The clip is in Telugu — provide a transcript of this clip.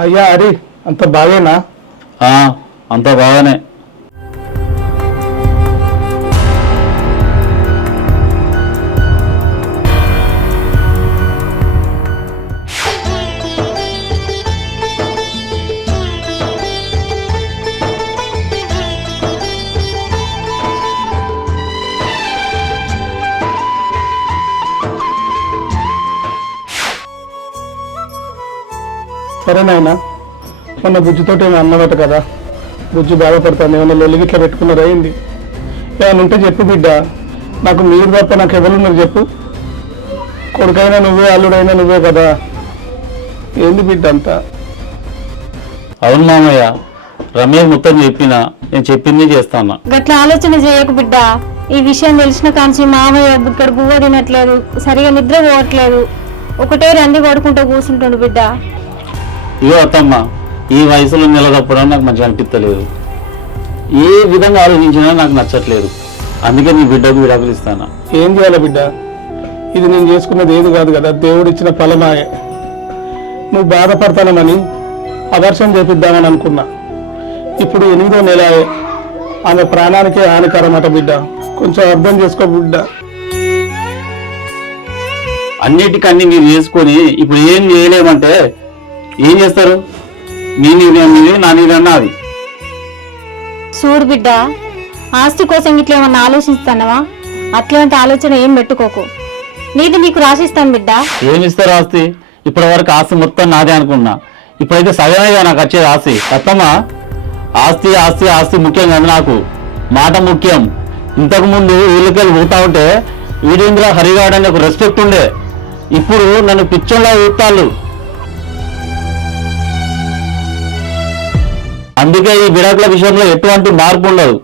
అయ్యా హరి, అంత బాగేనా? అంత బాగానే. సరేనాయనా, మొన్న బుజ్జితోటి ఏమో అన్నమాట కదా, బుజ్జి బాధపడతాను, ఏమన్నా లొల్లిగిట్లా పెట్టుకున్నారు అయింది. ఏమైనా ఉంటే చెప్పు బిడ్డ, నాకు మీరు తప్ప నాకు ఎవరున్నారు చెప్పు. కొడుకైనా నువ్వే, అల్లుడైనా నువ్వే కదా. ఏంది బిడ్డ అంతా? అవును మామయ్య, రమ్య మొత్తం చెప్పినా నేను చెప్పింది చేస్తాను. గట్లా ఆలోచన చేయకు బిడ్డ. ఈ విషయం తెలిసిన కాంచి మామయ్య ఇక్కడ గువ్వ తినట్లేదు, సరిగా నిద్ర పోవట్లేదు, ఒకటే రంది పడుకుంటూ కూర్చుంటుండు బిడ్డ. ఇగో అత్తమ్మ, ఈ వయసులో నిలదప్పడం నాకు మంచిగా అనిపించలేదు. ఏ విధంగా ఆలోచించినా నాకు నచ్చట్లేదు. అందుకే నీ బిడ్డకు విడాకులు ఇస్తాను. ఏం చేయాలి బిడ్డ? ఇది నేను చేసుకున్నది ఏది కాదు కదా, దేవుడిచ్చిన ఫలమాయే. నువ్వు బాధపడతానని అవర్షం చేపిద్దామని అనుకున్నా. ఇప్పుడు 8వ నెల, ఆమె ప్రాణానికే హానికరమట బిడ్డ. కొంచెం అర్థం చేసుకో బిడ్డ. అన్నిటికన్నీ మీరు చేసుకొని ఇప్పుడు ఏం చేయలేమంటే ఏం చేస్తారు? నీ నిర్ణయం మీది, నా నిర్ణయం నాది. చూడు బిడ్డ, ఆస్తి కోసం ఇట్లా ఏమన్నా ఆలోచిస్తానవా? అట్లాంటి ఆలోచన ఏం పెట్టుకోకు. నీది నీకు రాసిస్తాను బిడ్డ. ఏమి ఇస్తారు ఆస్తి? ఇప్పటి వరకు ఆస్తి మొత్తం నాదే అనుకున్నా, ఇప్పుడైతే సగమేగా నాకు వచ్చేది ఆస్తి. అత్తమ్మా, ఆస్తి ఆస్తి ఆస్తి ముఖ్యం కాదు, నాకు మాట ముఖ్యం. ఇంతకు ముందు ఊళ్ళకెళ్ళి పోతా ఉంటే వీరేంద్ర హరిగాడు అని ఒక రెస్పెక్ట్ ఉండే, ఇప్పుడు నన్ను పిచ్చోళ్ళ ఊతాళ్ళు. అందుకే ఈ విడాకుల విషయంలో ఎటువంటి మార్పు ఉండదు.